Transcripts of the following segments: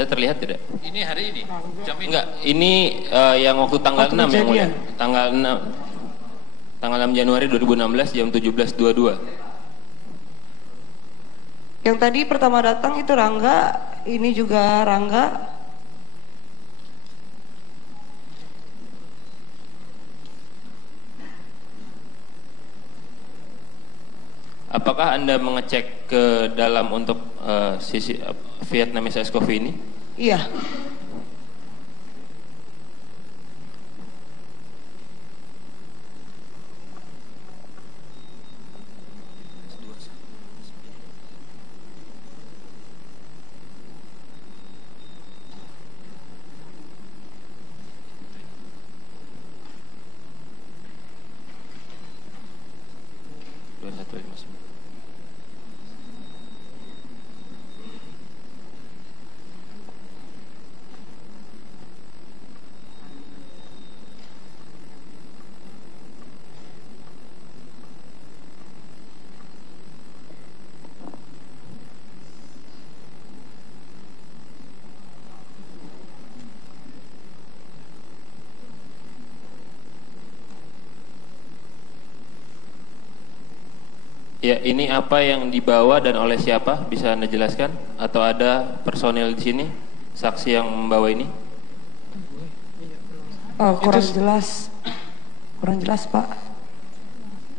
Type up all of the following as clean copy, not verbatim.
Ada terlihat tidak? Ini hari ini? Jam ini? Enggak, ini yang waktu tanggal 6 yang mulia. Tanggal 6 Januari 2016 jam 17.22. Yang tadi pertama datang itu Rangga, ini juga Rangga. Apakah Anda mengecek ke dalam untuk sisi Vietnamese Ice Coffee ini? Iya. Ya, ini apa yang dibawa dan oleh siapa? Bisa Anda jelaskan? Atau ada personil di sini, saksi yang membawa ini? Oh, kurang jelas Pak.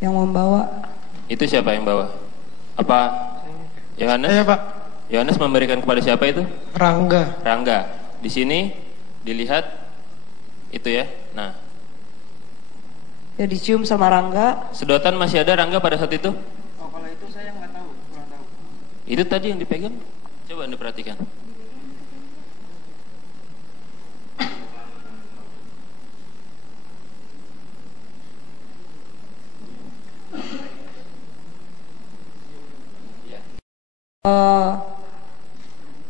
Yang membawa. Itu siapa yang bawa? Apa Yohanes? Saya Pak. Yohanes memberikan kepada siapa itu? Rangga. Rangga. Di sini dilihat itu ya. Nah, Ya dicium sama Rangga. sedotan masih ada Rangga pada saat itu? Oh, kalau itu saya nggak tahu, kurang tahu. Itu tadi yang dipegang. Coba Anda perhatikan.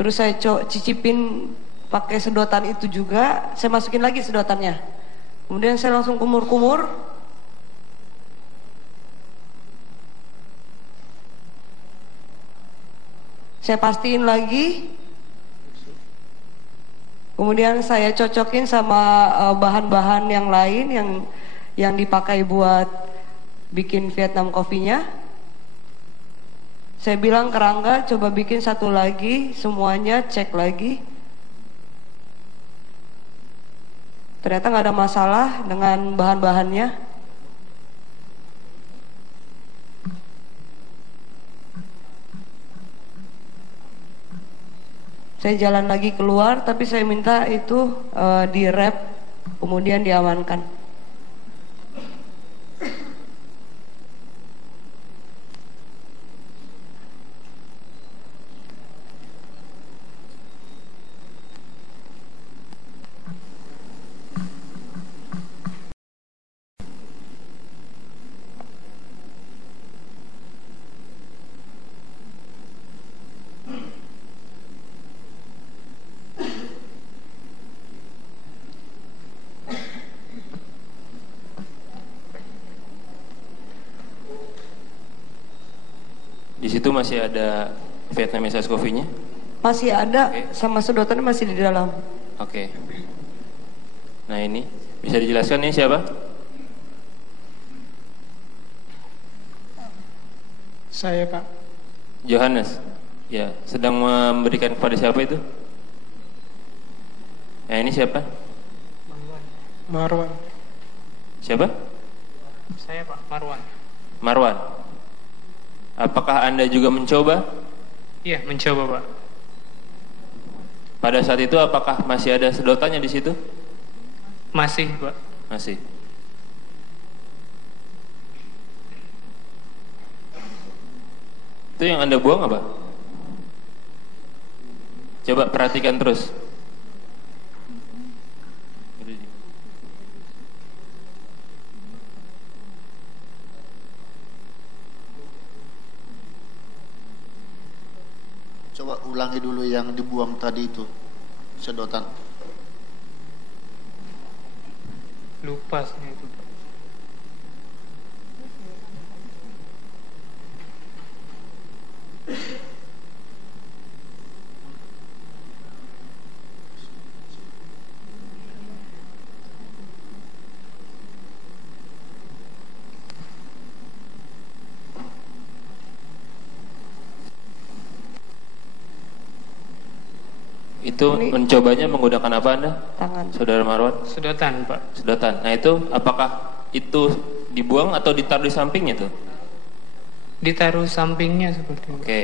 Terus saya cicipin pakai sedotan itu juga. Saya masukin lagi sedotannya. Kemudian saya langsung kumur-kumur. Saya pastiin lagi. Kemudian saya cocokin sama bahan-bahan yang lain yang dipakai buat bikin Vietnam coffee-nya. Saya bilang ke Rangga, coba bikin satu lagi, semuanya cek lagi. Ternyata nggak ada masalah dengan bahan-bahannya. Saya jalan lagi keluar, tapi saya minta itu di wrap, kemudian diamankan. Di situ masih ada Vietnamese Ice Coffee-nya? Masih ada, Oke. sama sedotannya masih di dalam. Oke. Nah ini, bisa dijelaskan ini siapa? Saya Pak. Johannes. Ya, sedang memberikan kepada siapa itu? Nah ini siapa? Marwan. Siapa? Saya Pak, Marwan. Marwan. Apakah Anda juga mencoba? Iya, mencoba Pak. Pada saat itu apakah masih ada sedotannya di situ? Masih Pak. Masih. Itu yang Anda buang apa? Coba perhatikan terus. Coba ulangi dulu yang dibuang tadi itu, sedotan. Lupa saya itu Pak. Itu Ini- mencobanya menggunakan apa Anda? Tangan. Saudara Marwan? Sedotan, Pak. Sedotan. Nah itu apakah itu dibuang atau ditaruh di sampingnya tuh? Ditaruh sampingnya seperti itu. Oke.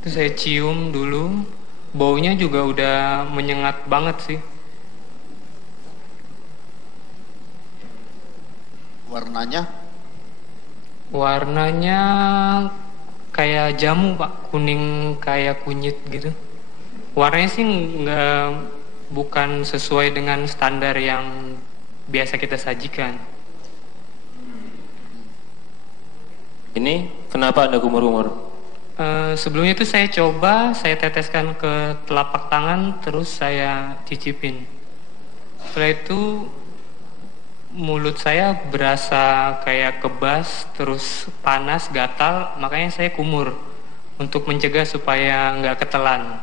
Itu saya cium dulu, baunya juga udah menyengat banget sih. Warnanya Warnanya kayak jamu, Pak, kuning kayak kunyit gitu. Warnanya sih bukan sesuai dengan standar yang biasa kita sajikan. Ini kenapa Anda kumur-kumur? Sebelumnya itu saya coba, saya teteskan ke telapak tangan, terus saya cicipin. Setelah itu mulut saya berasa kayak kebas, terus panas, gatal, makanya saya kumur untuk mencegah supaya nggak ketelan.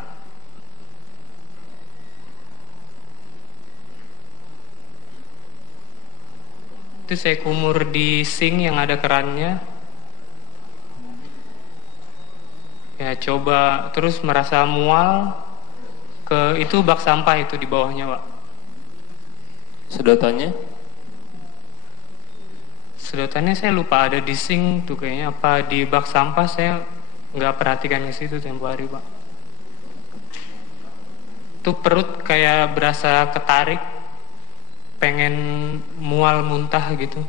Itu saya kumur di sink yang ada kerannya. Ya coba terus merasa mual ke itu bak sampah itu di bawahnya, Pak. Sedotannya? Sedotannya saya lupa ada di sink tuh kayaknya, apa di bak sampah, saya nggak perhatikan ke situ tempo hari, Pak. Tuh perut kayak berasa ketarik, pengen mual muntah gitu.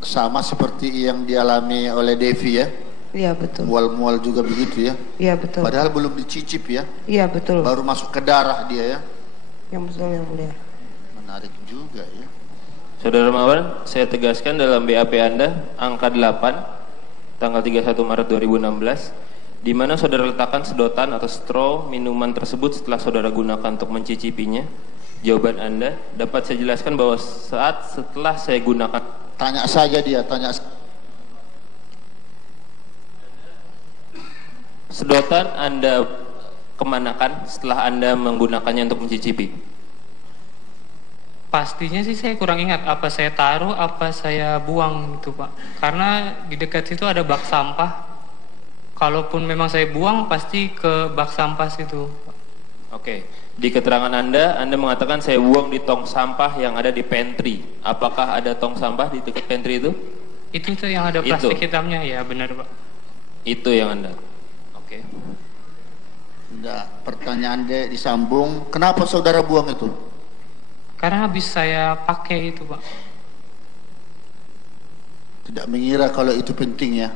sama seperti yang dialami oleh Devi ya. Iya betul. Mual-mual juga begitu ya. Iya betul. Padahal belum dicicip ya. Iya betul. Baru masuk ke darah dia ya. Yang betul yang mulia. Menarik juga ya. Saudara Marwan, saya tegaskan dalam BAP Anda angka 8 tanggal 31 Maret 2016 di mana saudara letakkan sedotan atau straw minuman tersebut setelah saudara gunakan untuk mencicipinya. Jawaban Anda dapat saya jelaskan bahwa saat setelah saya gunakan. Tanya saja dia, tanya. Sedotan Anda kemanakan setelah Anda menggunakannya untuk mencicipi? Pastinya sih saya kurang ingat apa saya taruh, apa saya buang gitu, Pak. Karena di dekat situ ada bak sampah. Kalaupun memang saya buang pasti ke bak sampah situ. Oke. Di keterangan Anda mengatakan saya buang di tong sampah yang ada di pantry. Apakah ada tong sampah di dekat pantry itu? Itu tuh yang ada plastik hitamnya, ya benar, Pak. Itu yang Anda. Oke. Enggak, pertanyaan dia disambung. Kenapa saudara buang itu? Karena habis saya pakai itu, Pak. Tidak mengira kalau itu penting ya.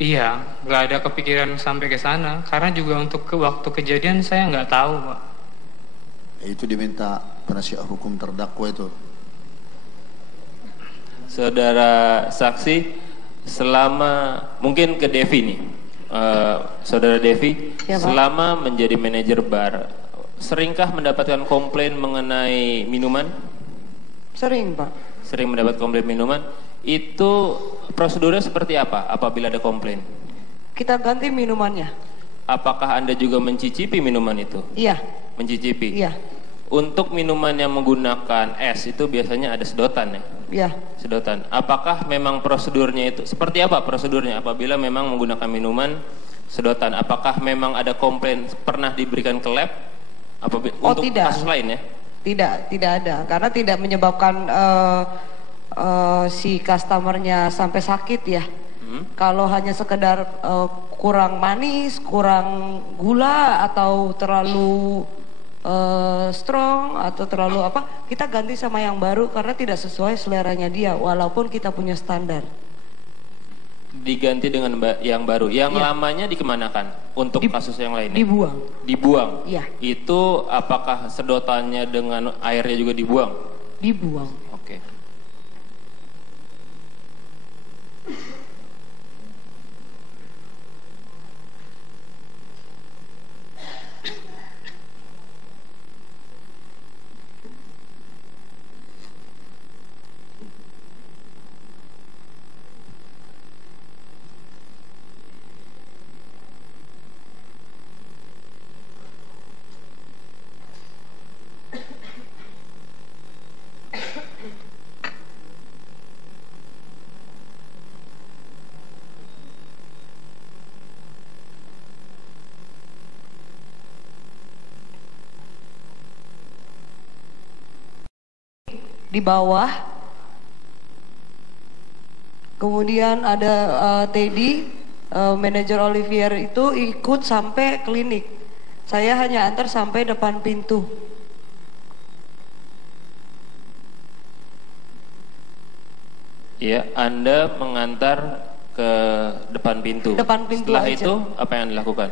Iya, nggak ada kepikiran sampai ke sana. Karena juga untuk waktu kejadian saya nggak tahu, Pak. Itu diminta penasihat hukum terdakwa itu. Saudara saksi, selama mungkin ke Devi nih, saudara Devi, Ya, Pak. selama menjadi manajer bar, seringkah mendapatkan komplain mengenai minuman? Sering Pak. Sering mendapat komplain minuman. Itu prosedurnya seperti apa apabila ada komplain? Kita ganti minumannya. Apakah Anda juga mencicipi minuman itu? Iya. Mencicipi? Iya. Untuk minuman yang menggunakan es itu biasanya ada sedotan ya? Iya. Sedotan. Apakah memang prosedurnya itu seperti apa prosedurnya apabila memang menggunakan minuman sedotan? Apakah memang ada komplain pernah diberikan ke lab? Oh, untuk tidak. kasus lain ya? Tidak ada. Karena tidak menyebabkan si customernya sampai sakit ya. Kalau hanya sekedar kurang manis, kurang gula atau terlalu strong atau terlalu apa, kita ganti sama yang baru karena tidak sesuai seleranya dia walaupun kita punya standar. Diganti dengan yang baru. Yang Iya. lamanya dikemanakan untuk kasus yang lainnya? Dibuang. Dibuang. Iya. Itu apakah sedotannya dengan airnya juga dibuang? Dibuang. Oke. di bawah. Kemudian ada Teddy, manajer Olivier itu ikut sampai klinik. Saya hanya antar sampai depan pintu. Iya, Anda mengantar ke depan pintu. Depan pintu Setelah aja. itu apa yang dilakukan?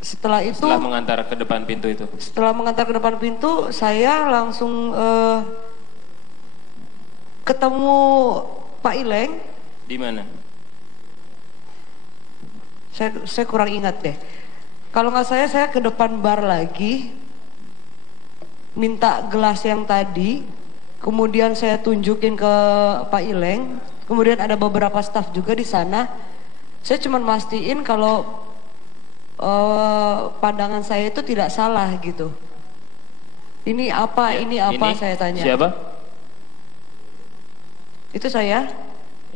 Setelah itu, Setelah mengantar ke depan pintu itu. setelah mengantar ke depan pintu, saya langsung ketemu Pak Ileng. Di mana? Saya kurang ingat deh. Kalau nggak saya ke depan bar lagi, minta gelas yang tadi, kemudian saya tunjukin ke Pak Ileng, kemudian ada beberapa staf juga di sana. Saya cuma mastiin kalau pandangan saya itu tidak salah gitu. Ini apa, Ya, ini apa ini saya tanya. Siapa? Itu saya.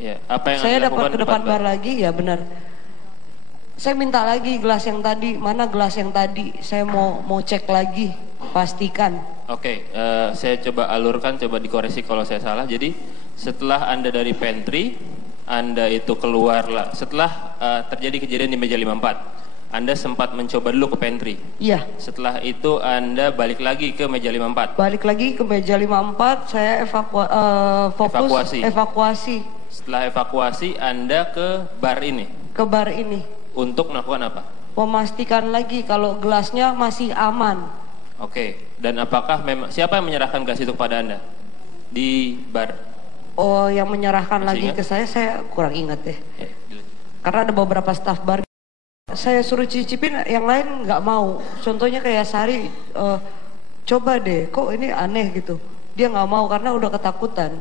Ya, apa yang Saya Anda dapat lakukan ke depan bar lagi, ya benar. Saya minta lagi gelas yang tadi, mana gelas yang tadi? Saya mau cek lagi, pastikan. Oke, saya coba alurkan, coba dikoreksi kalau saya salah. Jadi setelah Anda dari pantry, Anda itu keluar lah. Setelah terjadi kejadian di meja 54, Anda sempat mencoba dulu ke pantry. Iya. Setelah itu Anda balik lagi ke meja 54. Balik lagi ke meja 54, saya fokus evakuasi Setelah evakuasi Anda ke bar ini ke bar ini. untuk melakukan apa? Memastikan lagi kalau gelasnya masih aman. Oke, dan apakah memang siapa yang menyerahkan gelas itu kepada Anda di bar? Oh, yang menyerahkan Masih lagi ingat? ke saya kurang ingat deh. Ya, Karena ada beberapa staf bar. Saya suruh cicipin, yang lain nggak mau. Contohnya kayak Sari, coba deh, kok ini aneh gitu. Dia nggak mau karena udah ketakutan.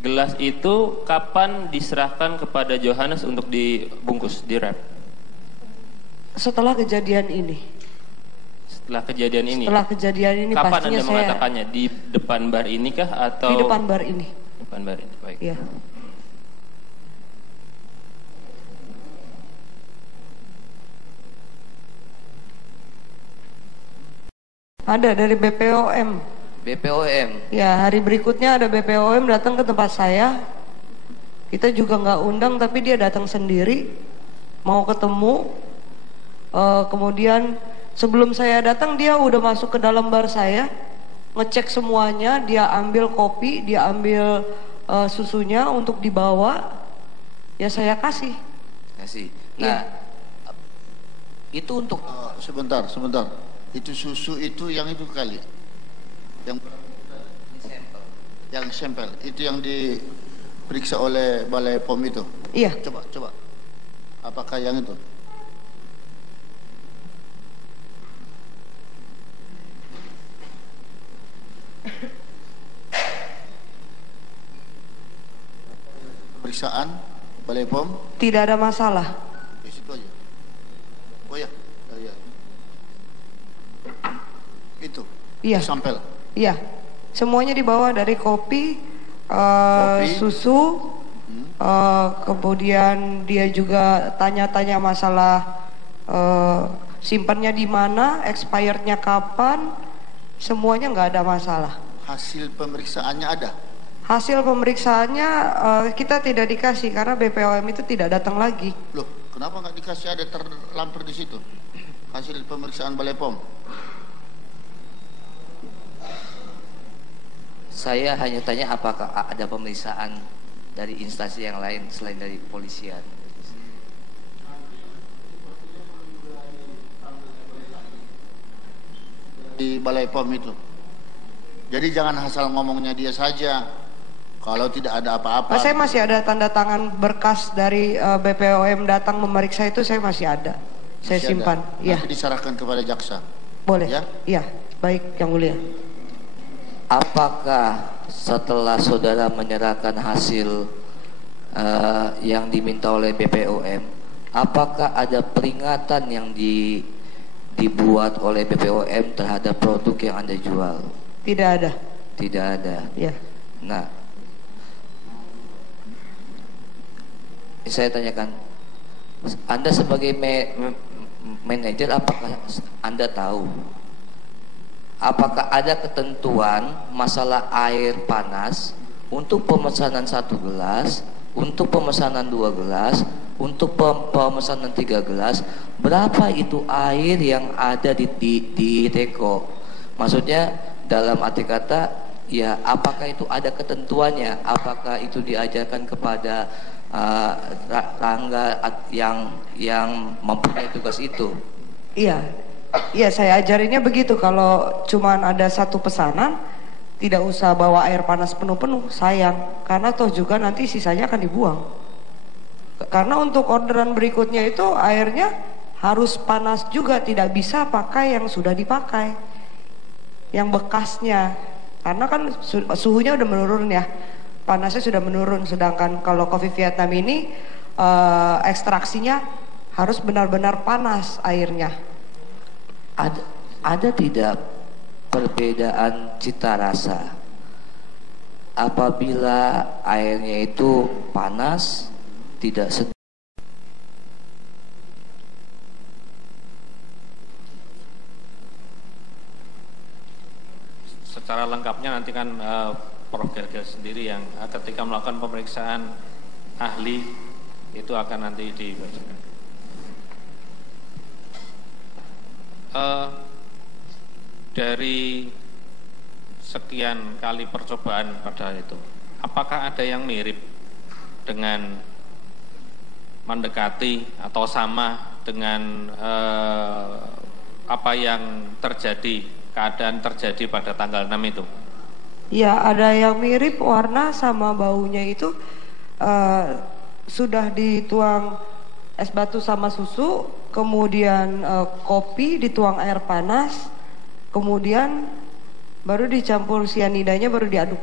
gelas itu kapan diserahkan kepada Johannes untuk dibungkus, dirap? Setelah kejadian ini. Setelah kejadian ini. Setelah kejadian ini Kapan pastinya Anda saya mengatakannya? Di depan bar ini kah atau di depan bar ini. Depan bar ini. Baik. Iya. Ada dari BPOM. BPOM. Ya, hari berikutnya ada BPOM datang ke tempat saya. Kita juga nggak undang, tapi dia datang sendiri, mau ketemu. Kemudian sebelum saya datang dia udah masuk ke dalam bar saya, ngecek semuanya. Dia ambil kopi, dia ambil susunya untuk dibawa. Ya saya kasih. Kasih. Iya. Nah, itu untuk Sebentar. Itu susu itu yang itu kali. Yang sampel. Itu yang diperiksa oleh Balai POM itu. Iya. Coba. Apakah yang itu? Pemeriksaan Balai POM Tidak ada masalah. di situ aja. Oh ya. Itu. Iya. Sampel. Iya. Semuanya dibawa dari kopi, Kopi. susu, kemudian dia juga tanya-tanya masalah simpannya di mana, expirednya kapan, semuanya nggak ada masalah. Hasil pemeriksaannya ada. Hasil pemeriksaannya kita tidak dikasih karena BPOM itu tidak datang lagi. Loh, kenapa nggak dikasih, ada terlampir di situ? Hasil pemeriksaan Balai POM. saya hanya tanya apakah ada pemeriksaan dari instansi yang lain selain dari kepolisian. Di Balai POM itu. Jadi jangan asal ngomongnya dia saja. Kalau tidak ada apa-apa. Saya masih ada tanda tangan berkas dari BPOM datang memeriksa itu, saya masih ada. Saya masih simpan. ada. Iya. Nanti diserahkan kepada jaksa. Boleh. Ya? Iya. Baik, Yang Mulia. Apakah setelah saudara menyerahkan hasil yang diminta oleh BPOM, apakah ada peringatan yang dibuat oleh BPOM terhadap produk yang Anda jual? Tidak ada. Tidak ada. Ya. Nah, saya tanyakan, Anda sebagai manajer, apakah Anda tahu apakah ada ketentuan masalah air panas untuk pemesanan 1 gelas, untuk pemesanan 2 gelas, untuk pemesanan 3 gelas, berapa itu air yang ada di teko? Maksudnya dalam arti kata, ya apakah itu ada ketentuannya? Apakah itu diajarkan kepada tangga yang mempunyai tugas itu? Iya, iya saya ajarinnya begitu. Kalau cuman ada satu pesanan, tidak usah bawa air panas penuh-penuh, sayang. Karena toh juga nanti sisanya akan dibuang. Karena untuk orderan berikutnya itu airnya harus panas juga, tidak bisa pakai yang sudah dipakai, yang bekasnya. Karena kan suhunya udah menurun ya, panasnya sudah menurun. Sedangkan kalau kopi Vietnam ini ekstraksinya harus benar-benar panas airnya. Ada tidak perbedaan cita rasa apabila airnya itu panas, tidak sedang? Secara lengkapnya nanti kan Prof. Gergel sendiri yang ketika melakukan pemeriksaan ahli itu akan nanti dibacakan. Dari sekian kali percobaan pada itu, apakah ada yang mirip dengan mendekati atau sama dengan apa yang terjadi, keadaan terjadi pada tanggal 6 itu? Ya, ada yang mirip warna sama baunya itu. Sudah dituang es batu sama susu, kemudian kopi dituang air panas, kemudian baru dicampur sianidanya, baru diaduk.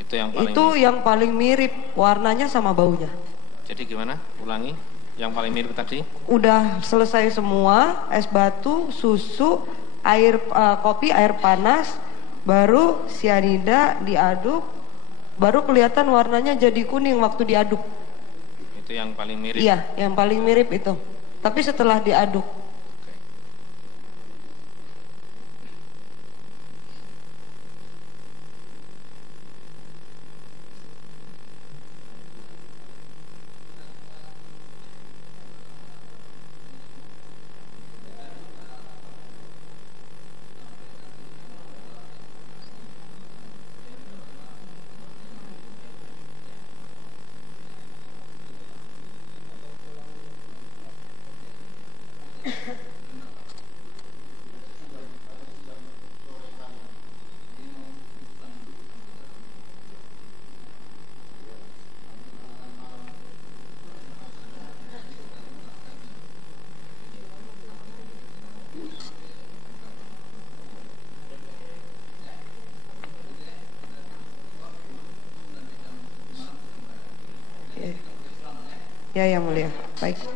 Itu yang paling mirip warnanya sama baunya. Jadi gimana? Ulangi. Yang paling mirip tadi? Udah selesai semua, es batu, susu, air kopi, air panas, baru sianida diaduk, baru kelihatan warnanya jadi kuning waktu diaduk. Itu yang paling mirip? Iya, yang paling mirip itu. Tapi setelah diaduk. Ya, yang mulia. Baik.